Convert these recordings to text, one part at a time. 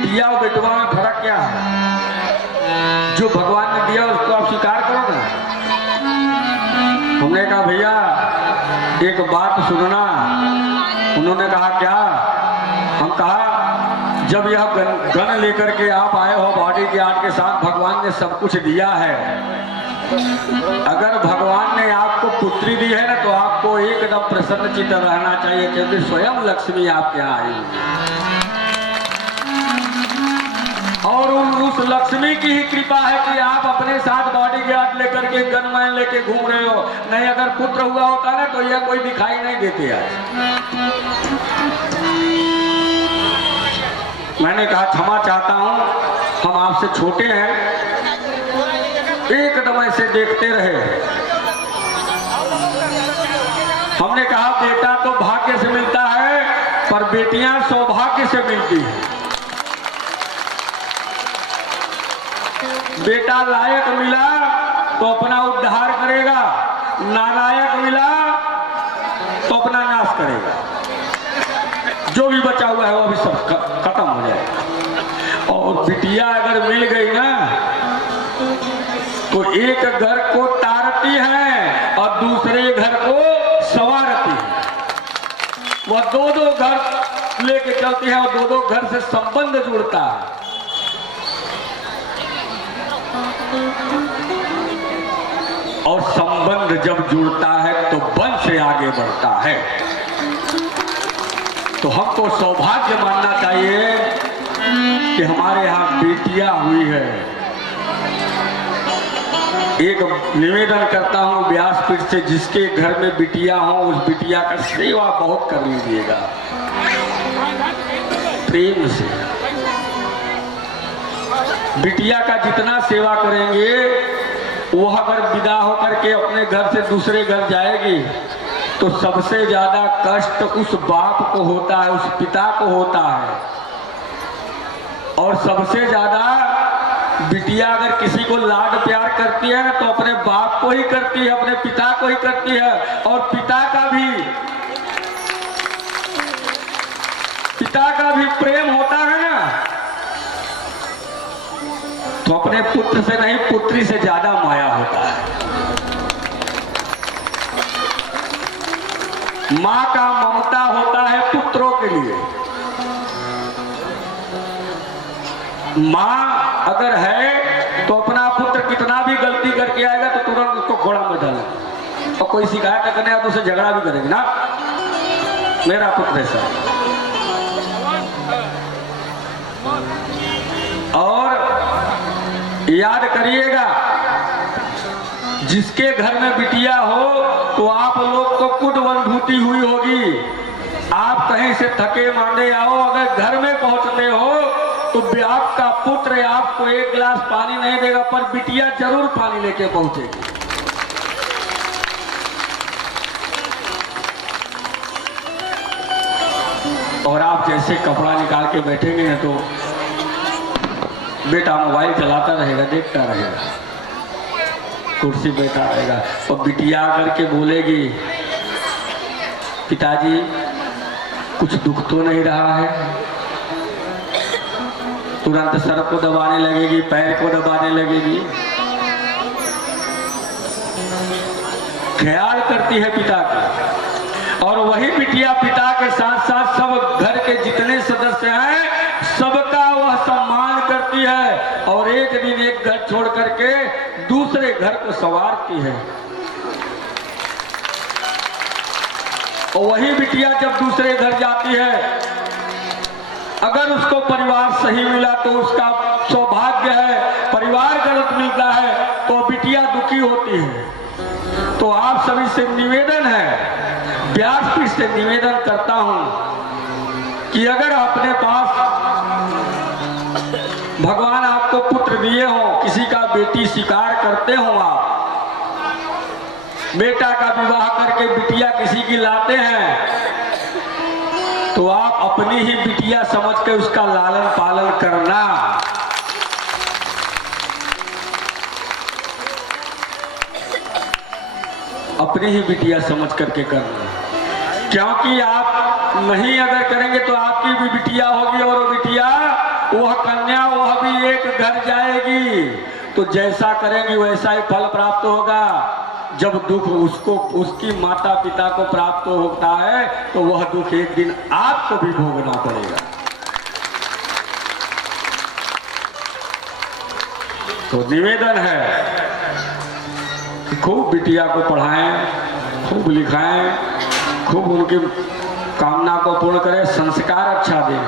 बिटिया और बेटवा में फर्क क्या है? जो भगवान ने दिया उसको आप स्वीकार करोगे। हमने कहा भैया एक बात सुनना। उन्होंने कहा क्या? हम कहा जब यह गन लेकर के आप आए हो बॉडी गार्ड के साथ, भगवान ने सब कुछ दिया है। अगर भगवान ने आपको पुत्री दी है ना तो आपको एकदम प्रसन्नचित्त रहना चाहिए, क्योंकि स्वयं लक्ष्मी आपके यहाँ आई और उस लक्ष्मी की ही कृपा है कि आप अपने साथ बॉडी गार्ड लेकर के गनमैन लेके घूम रहे हो। नहीं अगर पुत्र हुआ होता ना तो यह कोई दिखाई नहीं देते आज। मैंने कहा क्षमा चाहता हूं, हम आपसे छोटे हैं। एकदम ऐसे देखते रहे। हमने कहा बेटा तो भाग्य से मिलता है पर बेटियां सौभाग्य से मिलती है। बेटा लायक मिला तो अपना उद्धार करेगा, नालायक मिला तो अपना नाश करेगा। जो भी बचा हुआ है वो अभी सब खत्म हो जाएगा। और बिटिया अगर मिल गई ना तो एक घर को तारती है और दूसरे घर को संवारती है। वह दो दो घर लेके चलती है और दो दो घर से संबंध जुड़ता है। और संबंध जब जुड़ता है तो वंश आगे बढ़ता है। तो हमको सौभाग्य मानना चाहिए कि हमारे यहाँ बेटियां हुई है। एक निवेदन करता हूँ व्यासपीठ से, जिसके घर में बिटिया हो उस बिटिया का सेवा बहुत कर लीजिएगा प्रेम से। बिटिया का जितना सेवा करेंगे वह अगर विदा होकर के अपने घर से दूसरे घर जाएगी तो सबसे ज्यादा कष्ट उस बाप को होता है, उस पिता को होता है। और सबसे ज्यादा बिटिया अगर किसी को लाड प्यार करती है ना तो अपने बाप को ही करती है, अपने पिता को ही करती है। और पिता का भी प्रेम होता है ना तो अपने पुत्र से नहीं पुत्री से ज्यादा माया होता है। मां का ममता होता है पुत्रों के लिए। मां अगर है तो अपना पुत्र कितना भी गलती करके आएगा तो तुरंत उसको घोड़ा में डालेगा। और कोई शिकायत करने आए तो उसे झगड़ा भी करेगी ना, मेरा पुत्र ऐसा। और याद करिएगा जिसके घर में बिटिया हो तो आप लोग को कुछ अनुभूति हुई होगी। आप कहीं से थके मांदे आओ, अगर घर में पहुंचते हो तो आपका पुत्र आपको एक गिलास पानी नहीं देगा पर बिटिया जरूर पानी लेके पहुंचेगी। और आप जैसे कपड़ा निकाल के बैठेंगे ना तो बेटा मोबाइल चलाता रहेगा, देखता रहेगा, कुर्सी बैठा रहेगा। और बिटिया आकर के बोलेगी पिताजी कुछ दुख तो नहीं रहा है, तुरंत सर को दबाने लगेगी, पैर को दबाने लगेगी। ख्याल करती है पिता का। और वही बिटिया पिता के साथ साथ सब घर के जितने सदस्य हैं सबका वह सम्मान करती है। और एक दिन एक घर छोड़ करके दूसरे घर को संवारती है। और वही बिटिया जब दूसरे घर जाती है, अगर उसको परिवार सही मिला तो उसका सौभाग्य है, परिवार गलत मिलता है तो बिटिया दुखी होती है। तो आप सभी से निवेदन है, व्यासपीठ से निवेदन करता हूं कि अगर अपने पास भगवान आपको पुत्र दिए हो, किसी का बेटी स्वीकार करते हो, आप बेटा का विवाह करके बिटिया किसी की लाते हैं तो आप अपनी ही बिटिया समझ के उसका लालन पालन करना। अपनी ही बिटिया समझ करके करना, क्योंकि आप नहीं अगर करेंगे तो आपकी भी बिटिया होगी और वो बिटिया वह कर जाएगी तो जैसा करेंगी वैसा ही फल प्राप्त होगा। जब दुख उसको उसकी माता पिता को प्राप्त होता है तो वह दुख एक दिन आपको भी भोगना पड़ेगा। तो निवेदन है कि खूब बिटिया को पढ़ाएं, खूब लिखाएं, खूब उनकी कामना को पूर्ण करें, संस्कार अच्छा दें।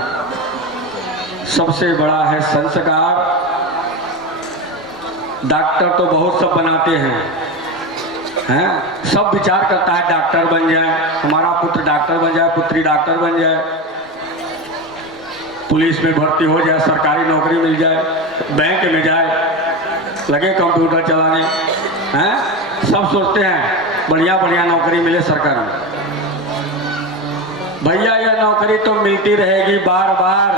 सबसे बड़ा है संस्कार। डॉक्टर तो बहुत सब बनाते हैं, सब विचार करता है डॉक्टर बन जाए, हमारा पुत्र डॉक्टर बन जाए, पुत्री डॉक्टर बन जाए, पुलिस में भर्ती हो जाए, सरकारी नौकरी मिल जाए, बैंक में जाए, लगे कंप्यूटर चलाने, सब सोचते हैं बढ़िया बढ़िया नौकरी मिले सरकारी। भैया यह नौकरी तो मिलती रहेगी बार बार,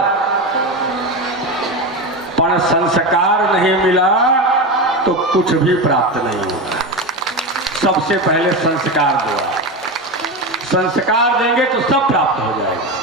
पर संस्कार नहीं मिला तो कुछ भी प्राप्त नहीं होगा। सबसे पहले संस्कार दो, संस्कार देंगे तो सब प्राप्त हो जाएगा।